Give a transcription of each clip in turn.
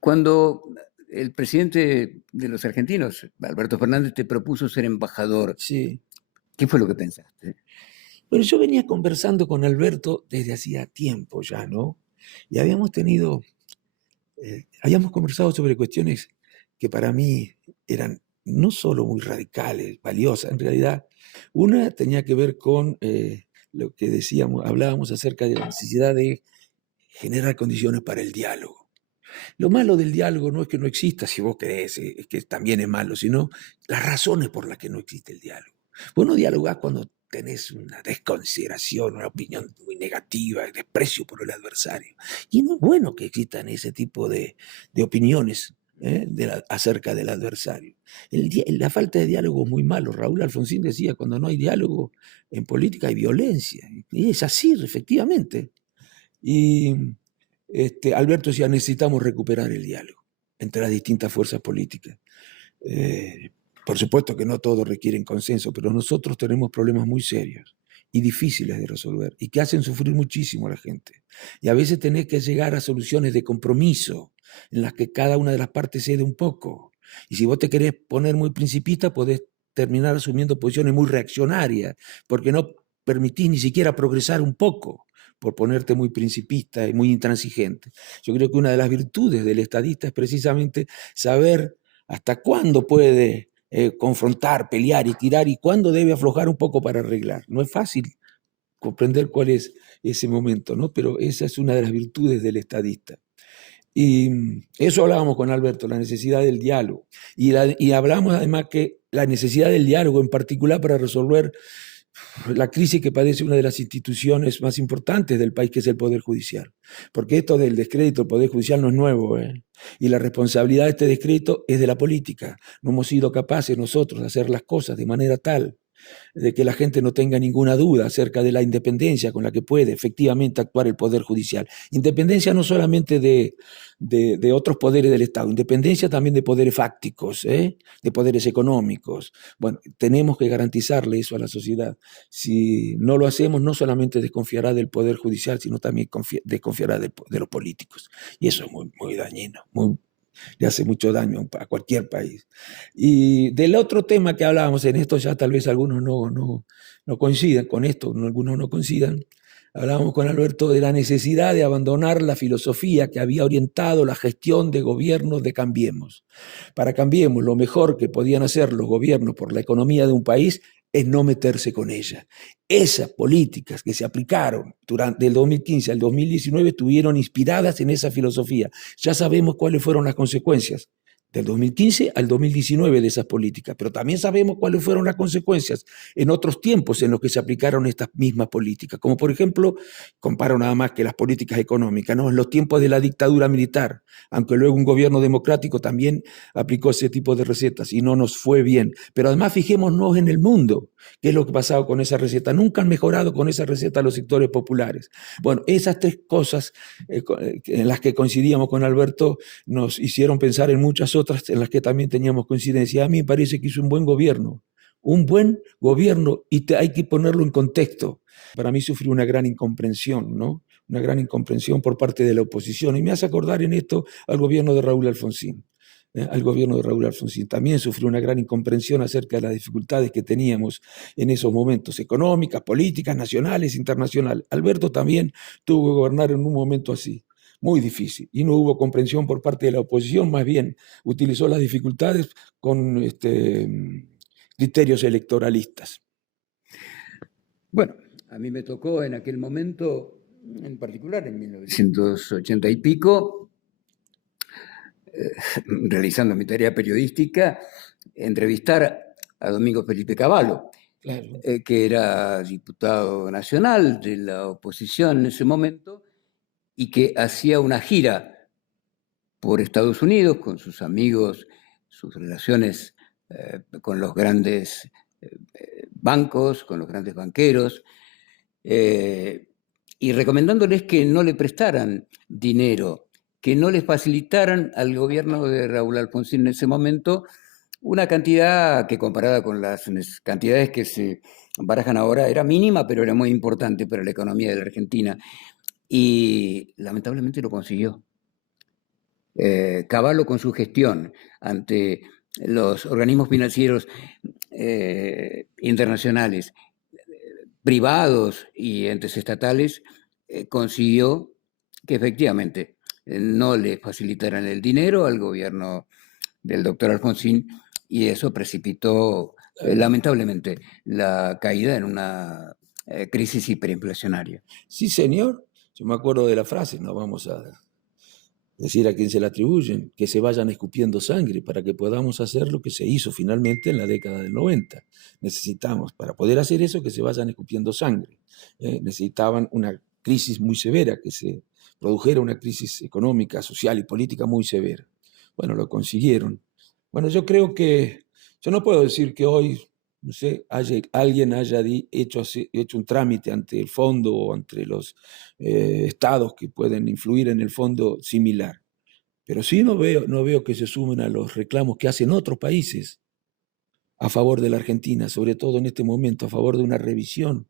Cuando el presidente de los argentinos, Alberto Fernández, te propuso ser embajador, Sí. ¿qué fue lo que pensaste? Bueno, yo venía conversando con Alberto desde hacía tiempo ya, ¿no? Y habíamos conversado sobre cuestiones que para mí eran no solo muy radicales, valiosas, en realidad, una tenía que ver con lo que hablábamos acerca de la necesidad de generar condiciones para el diálogo. Lo malo del diálogo no es que no exista, si vos querés, es que también es malo, sino las razones por las que no existe el diálogo. Vos no dialogás cuando tenés una desconsideración, una opinión muy negativa, desprecio por el adversario. Y no es bueno que existan ese tipo de opiniones acerca del adversario. La falta de diálogo es muy malo. Raúl Alfonsín decía, cuando no hay diálogo en política hay violencia. Y es así, efectivamente. Y Alberto decía, necesitamos recuperar el diálogo entre las distintas fuerzas políticas. Por supuesto que no todos requieren consenso, pero nosotros tenemos problemas muy serios y difíciles de resolver y que hacen sufrir muchísimo a la gente. Y a veces tenés que llegar a soluciones de compromiso en las que cada una de las partes cede un poco. Y si vos te querés poner muy principista, podés terminar asumiendo posiciones muy reaccionarias, porque no permitís ni siquiera progresar un poco por ponerte muy principista y muy intransigente. Yo creo que una de las virtudes del estadista es precisamente saber hasta cuándo puede confrontar, pelear y tirar y cuándo debe aflojar un poco para arreglar. No es fácil comprender cuál es ese momento, ¿no? Pero esa es una de las virtudes del estadista. Y eso hablábamos con Alberto, la necesidad del diálogo. Y hablamos además que la necesidad del diálogo en particular para resolver la crisis que padece una de las instituciones más importantes del país, que es el Poder Judicial. Porque esto del descrédito del Poder Judicial no es nuevo, ¿eh? Y la responsabilidad de este descrédito es de la política. No hemos sido capaces nosotros de hacer las cosas de manera tal de que la gente no tenga ninguna duda acerca de la independencia con la que puede efectivamente actuar el Poder Judicial. Independencia no solamente de otros poderes del Estado, independencia también de poderes fácticos, de poderes económicos. Bueno, tenemos que garantizarle eso a la sociedad. Si no lo hacemos, no solamente desconfiará del Poder Judicial, sino también desconfiará de los políticos. Y eso es muy, muy dañino, le hace mucho daño a cualquier país. Y del otro tema que hablábamos, en esto ya tal vez algunos no coincidan con esto, algunos no coincidan, hablábamos con Alberto de la necesidad de abandonar la filosofía que había orientado la gestión de gobiernos de Cambiemos. Para Cambiemos, lo mejor que podían hacer los gobiernos por la economía de un país es no meterse con ella. Esas políticas que se aplicaron durante el 2015 al 2019 estuvieron inspiradas en esa filosofía. Ya sabemos cuáles fueron las consecuencias del 2015 al 2019 de esas políticas, pero también sabemos cuáles fueron las consecuencias en otros tiempos en los que se aplicaron estas mismas políticas, como por ejemplo, comparo nada más que las políticas económicas, ¿no? En los tiempos de la dictadura militar, aunque luego un gobierno democrático también aplicó ese tipo de recetas y no nos fue bien, pero además fijémonos en el mundo, qué es lo que ha pasado con esa receta. Nunca han mejorado con esa receta los sectores populares. Bueno, esas tres cosas en las que coincidíamos con Alberto nos hicieron pensar en muchas otras en las que también teníamos coincidencia. A mí me parece que hizo un buen gobierno y hay que ponerlo en contexto. Para mí sufrió una gran incomprensión, ¿no? Una gran incomprensión por parte de la oposición. Y me hace acordar en esto al gobierno de Raúl Alfonsín. Al gobierno de Raúl Alfonsín. También sufrió una gran incomprensión acerca de las dificultades que teníamos en esos momentos, económicas, políticas, nacionales, internacionales. Alberto también tuvo que gobernar en un momento así, muy difícil, y no hubo comprensión por parte de la oposición, más bien utilizó las dificultades con criterios electoralistas. Bueno, a mí me tocó en aquel momento, en particular en 1980 y pico, realizando mi tarea periodística, entrevistar a Domingo Felipe Cavallo, Claro. Que era diputado nacional de la oposición en ese momento y que hacía una gira por Estados Unidos con sus amigos, sus relaciones con los grandes bancos, con los grandes banqueros, y recomendándoles que no le prestaran dinero, que no les facilitaran al gobierno de Raúl Alfonsín en ese momento una cantidad que comparada con las cantidades que se barajan ahora era mínima, pero era muy importante para la economía de la Argentina. Y lamentablemente lo consiguió. Cavallo con su gestión ante los organismos financieros internacionales, privados y entes estatales, consiguió que efectivamente no le facilitaran el dinero al gobierno del doctor Alfonsín, y eso precipitó lamentablemente la caída en una crisis hiperinflacionaria. Sí, señor. Yo me acuerdo de la frase, no vamos a decir a quién se la atribuyen, que se vayan escupiendo sangre para que podamos hacer lo que se hizo finalmente en la década del 90. Necesitamos, para poder hacer eso, que se vayan escupiendo sangre. Necesitaban una crisis muy severa, que se produjera una crisis económica, social y política muy severa. Bueno, lo consiguieron. Bueno, yo creo que, yo no puedo decir que hoy, no sé, alguien haya hecho un trámite ante el fondo o ante los estados que pueden influir en el fondo similar. Pero sí no veo que se sumen a los reclamos que hacen otros países a favor de la Argentina, sobre todo en este momento, a favor de una revisión.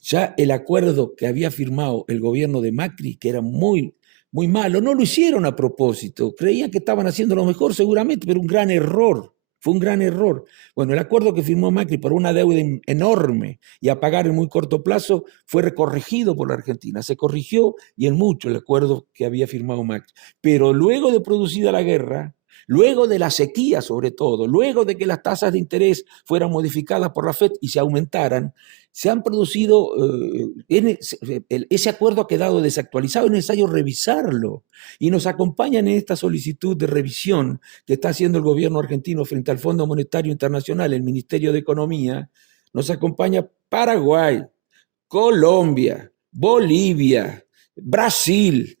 Ya el acuerdo que había firmado el gobierno de Macri, que era muy malo, no lo hicieron a propósito, creían que estaban haciendo lo mejor seguramente, pero un gran error. Fue un gran error. Bueno, el acuerdo que firmó Macri por una deuda enorme y a pagar en muy corto plazo fue corregido por la Argentina. Se corrigió y en mucho el acuerdo que había firmado Macri. Pero luego de producida la guerra, luego de la sequía sobre todo, luego de que las tasas de interés fueran modificadas por la FED y se aumentaran, se han producido, ese acuerdo ha quedado desactualizado, es necesario revisarlo. Y nos acompañan en esta solicitud de revisión que está haciendo el gobierno argentino frente al Fondo Monetario Internacional, el Ministerio de Economía, nos acompaña Paraguay, Colombia, Bolivia, Brasil,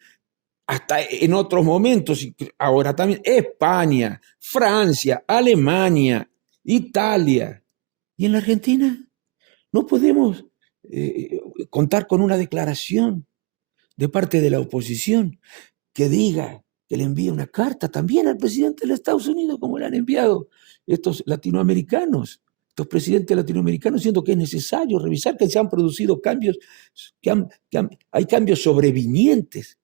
hasta en otros momentos, ahora también España, Francia, Alemania, Italia. ¿Y en la Argentina? No podemos contar con una declaración de parte de la oposición que diga, que le envíe una carta también al presidente de los Estados Unidos, como le han enviado estos latinoamericanos, estos presidentes latinoamericanos, siendo que es necesario revisar que se han producido cambios, hay cambios sobrevinientes,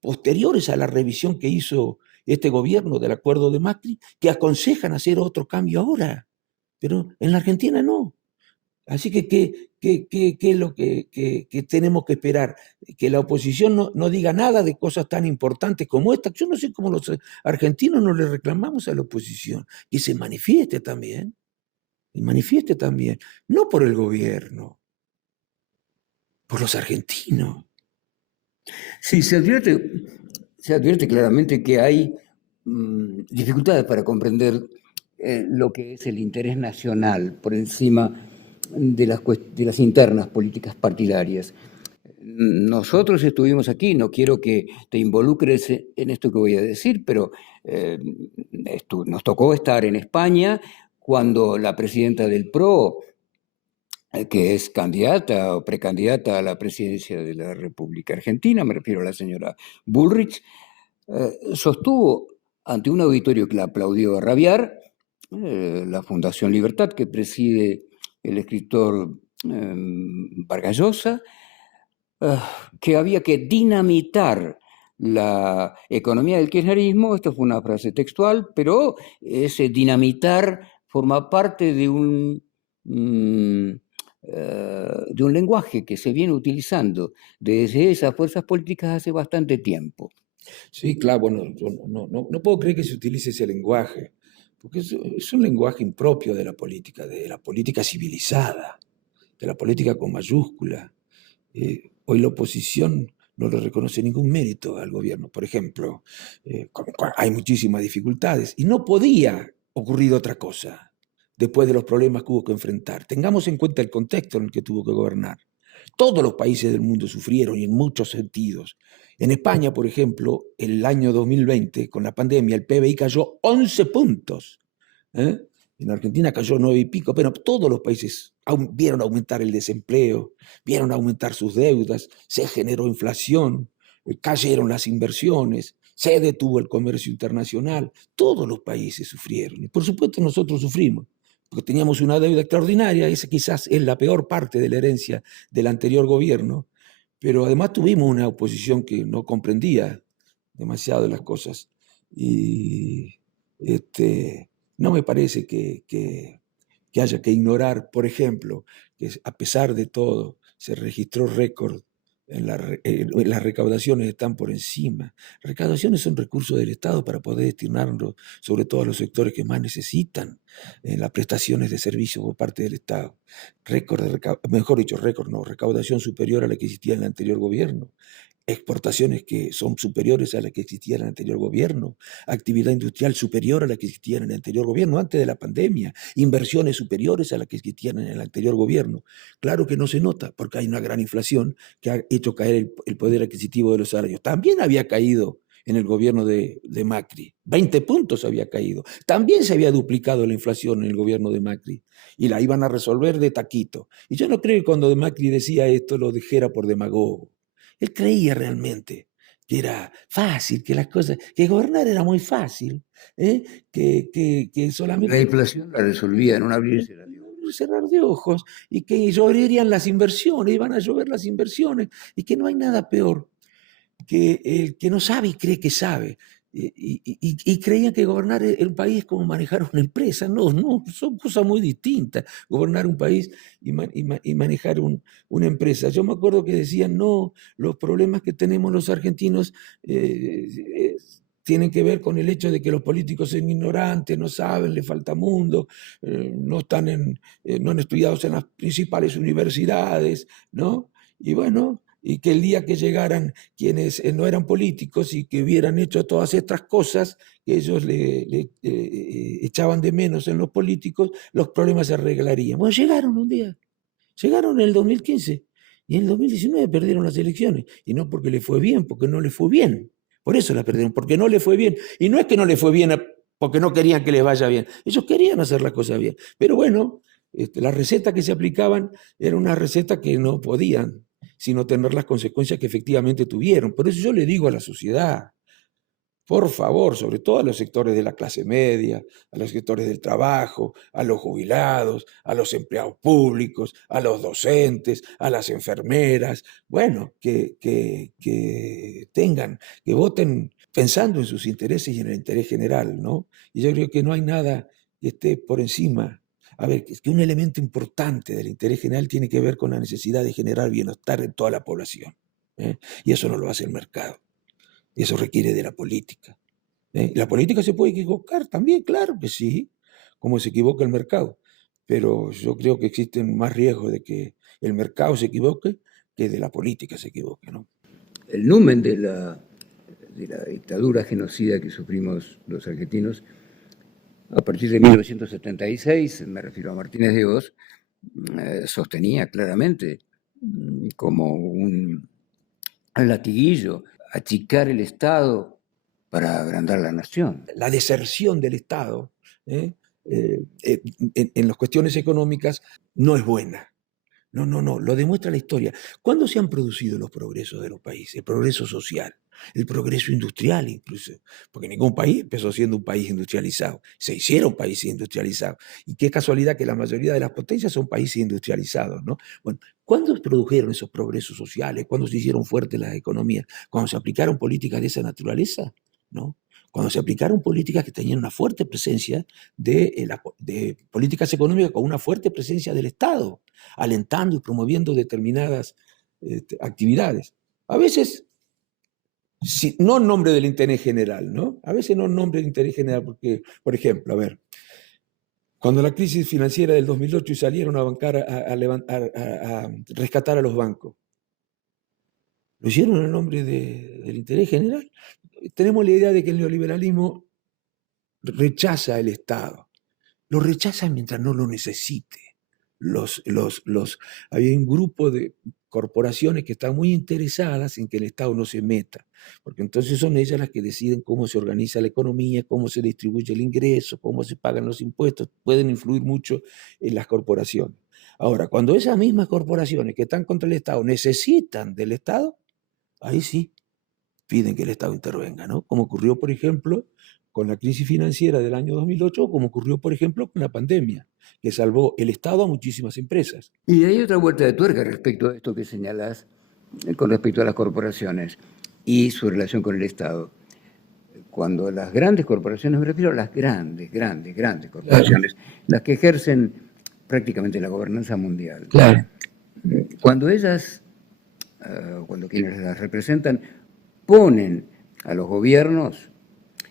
posteriores a la revisión que hizo este gobierno del acuerdo de Macri, que aconsejan hacer otro cambio ahora. Pero en la Argentina no. Así que, ¿qué es lo que tenemos que esperar? Que la oposición no diga nada de cosas tan importantes como esta. Yo no sé cómo los argentinos no le reclamamos a la oposición, que se manifieste también, no por el gobierno, por los argentinos. Sí, se advierte claramente que hay dificultades para comprender lo que es el interés nacional por encima de las internas políticas partidarias. Nosotros estuvimos aquí, no quiero que te involucres en esto que voy a decir, pero nos tocó estar en España cuando la presidenta del PRO, que es candidata o precandidata a la presidencia de la República Argentina, me refiero a la señora Bullrich, sostuvo ante un auditorio que la aplaudió a rabiar, la Fundación Libertad, que preside el escritor Vargas Llosa, que había que dinamitar la economía del kirchnerismo. Esto fue una frase textual, pero ese dinamitar forma parte de un lenguaje que se viene utilizando desde esas fuerzas políticas hace bastante tiempo. Sí, claro, bueno, yo no puedo creer que se utilice ese lenguaje, porque es un lenguaje impropio de la política civilizada, de la política con mayúscula. Hoy la oposición no le reconoce ningún mérito al gobierno. Por ejemplo, hay muchísimas dificultades y no podía ocurrir otra cosa después de los problemas que hubo que enfrentar. Tengamos en cuenta el contexto en el que tuvo que gobernar. Todos los países del mundo sufrieron y en muchos sentidos. En España, por ejemplo, el año 2020, con la pandemia, el PBI cayó 11 puntos. En Argentina cayó 9 y pico, pero todos los países vieron aumentar el desempleo, vieron aumentar sus deudas, se generó inflación, cayeron las inversiones, se detuvo el comercio internacional. Todos los países sufrieron y por supuesto nosotros sufrimos, porque teníamos una deuda extraordinaria. Esa quizás es la peor parte de la herencia del anterior gobierno, pero además tuvimos una oposición que no comprendía demasiado las cosas Y no me parece que haya que ignorar, por ejemplo, que a pesar de todo se registró récord las recaudaciones están por encima. Recaudaciones son recursos del Estado para poder destinarlos sobre todo a los sectores que más necesitan las prestaciones de servicios por parte del Estado. Mejor dicho, récord no, recaudación superior a la que existía en el anterior gobierno, exportaciones que son superiores a las que existían en el anterior gobierno, actividad industrial superior a la que existía en el anterior gobierno antes de la pandemia, inversiones superiores a las que existían en el anterior gobierno. Claro que no se nota porque hay una gran inflación que ha hecho caer el poder adquisitivo de los salarios. También había caído en el gobierno de Macri, 20 puntos había caído. También se había duplicado la inflación en el gobierno de Macri y la iban a resolver de taquito. Y yo no creo que cuando Macri decía esto lo dijera por demagogo. Él creía realmente que era fácil, que las cosas, que gobernar era muy fácil, que solamente... La inflación la resolvía en un abrir y cerrar de ojos. Cerrar de ojos, y que lloverían las inversiones, iban a llover las inversiones, y que no hay nada peor que el que no sabe y cree que sabe. Y creían que gobernar el país es como manejar una empresa. No, no, son cosas muy distintas. Gobernar un país y manejar una empresa. Yo me acuerdo que decían, no, los problemas que tenemos los argentinos tienen que ver con el hecho de que los políticos son ignorantes, no saben, les falta mundo, no no han estudiado en las principales universidades, ¿no? Y bueno, y que el día que llegaran quienes no eran políticos y que hubieran hecho todas estas cosas que ellos le echaban de menos en los políticos, los problemas se arreglarían. Bueno, llegaron un día, llegaron en el 2015 y en el 2019 perdieron las elecciones. Y no porque le fue bien, porque no le fue bien. Por eso la perdieron, porque no le fue bien. Y no es que no le fue bien porque no querían que les vaya bien. Ellos querían hacer las cosas bien. Pero bueno, la receta que se aplicaban era una receta que no podían sino tener las consecuencias que efectivamente tuvieron. Por eso yo le digo a la sociedad, por favor, sobre todo a los sectores de la clase media, a los sectores del trabajo, a los jubilados, a los empleados públicos, a los docentes, a las enfermeras, bueno, que tengan, que voten pensando en sus intereses y en el interés general, ¿no? Y yo creo que no hay nada que esté por encima. A ver, es que un elemento importante del interés general tiene que ver con la necesidad de generar bienestar en toda la población, ¿eh? Y eso no lo hace el mercado. Y eso requiere de la política. La política se puede equivocar también, claro que sí, como se equivoca el mercado. Pero yo creo que existen más riesgos de que el mercado se equivoque que de la política se equivoque, ¿no? El numen de la dictadura genocida que sufrimos los argentinos a partir de 1976, me refiero a Martínez de Hoz, sostenía claramente como un latiguillo achicar el Estado para agrandar la nación. La deserción del Estado en las cuestiones económicas no es buena. No, no, no, lo demuestra la historia. ¿Cuándo se han producido los progresos de los países? El progreso social, el progreso industrial incluso, porque ningún país empezó siendo un país industrializado, se hicieron países industrializados. Y qué casualidad que la mayoría de las potencias son países industrializados, ¿no? Bueno, ¿cuándo se produjeron esos progresos sociales? ¿Cuándo se hicieron fuertes las economías? ¿Cuando se aplicaron políticas de esa naturaleza? ¿No? Cuando se aplicaron políticas que tenían una fuerte presencia de políticas económicas con una fuerte presencia del Estado, alentando y promoviendo determinadas actividades. A veces, no en nombre del interés general, ¿no? A veces no en nombre del interés general, porque, por ejemplo, a ver, cuando la crisis financiera del 2008 salieron a bancar, a rescatar a los bancos, ¿lo hicieron en nombre del interés general? Tenemos la idea de que el neoliberalismo rechaza el Estado. Lo rechaza mientras no lo necesite. Había un grupo de corporaciones que están muy interesadas en que el Estado no se meta, porque entonces son ellas las que deciden cómo se organiza la economía, cómo se distribuye el ingreso, cómo se pagan los impuestos, pueden influir mucho en las corporaciones. Ahora, cuando esas mismas corporaciones que están contra el Estado necesitan del Estado, ahí sí piden que el Estado intervenga, ¿no? Como ocurrió, por ejemplo, con la crisis financiera del año 2008, o como ocurrió, por ejemplo, con la pandemia, que salvó el Estado a muchísimas empresas. Y hay otra vuelta de tuerca respecto a esto que señalas con respecto a las corporaciones y su relación con el Estado. cuando las grandes corporaciones, me refiero a las grandes corporaciones, las que ejercen prácticamente la gobernanza mundial, Claro. cuando ellas, cuando quienes las representan, ponen a los gobiernos,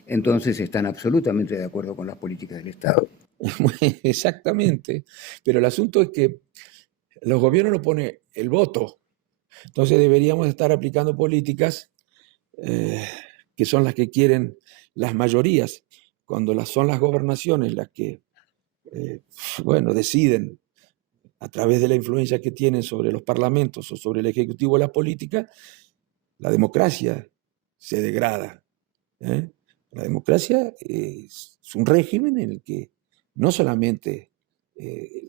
entonces están absolutamente de acuerdo con las políticas del Estado. Exactamente. Pero el asunto es que los gobiernos no ponen el voto. Entonces deberíamos estar aplicando políticas que son las que quieren las mayorías, cuando son las gobernaciones las que, deciden a través de la influencia que tienen sobre los parlamentos o sobre el ejecutivo de la política, la democracia se degrada. La democracia es un régimen en el que no solamente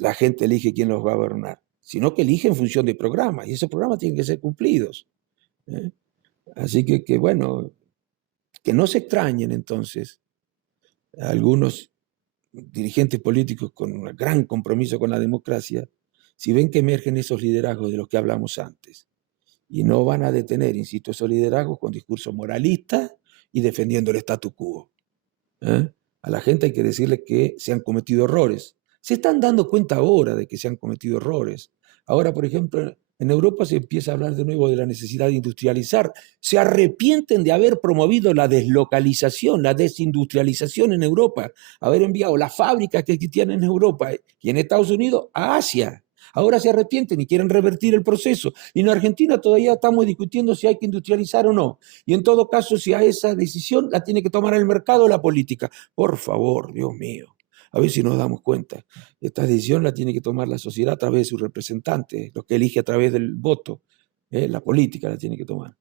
la gente elige quién los va a gobernar, sino que elige en función de programas, y esos programas tienen que ser cumplidos. Así que bueno, que no se extrañen entonces algunos dirigentes políticos con un gran compromiso con la democracia, si ven que emergen esos liderazgos de los que hablamos antes. Y no van a detener, insisto, esos liderazgos con discursos moralistas y defendiendo el statu quo. A la gente hay que decirle que se han cometido errores. Se están dando cuenta ahora de que se han cometido errores. Ahora, por ejemplo, en Europa se empieza a hablar de nuevo de la necesidad de industrializar. Se arrepienten de haber promovido la deslocalización, la desindustrialización en Europa, haber enviado las fábricas que existían en Europa y en Estados Unidos a Asia. Ahora se arrepienten y quieren revertir el proceso. Y en Argentina todavía estamos discutiendo si hay que industrializar o no. Y en todo caso, si a esa decisión la tiene que tomar el mercado o la política. Por favor, Dios mío. A ver si nos damos cuenta. Esta decisión la tiene que tomar la sociedad a través de sus representantes, los que elige a través del voto. La política la tiene que tomar.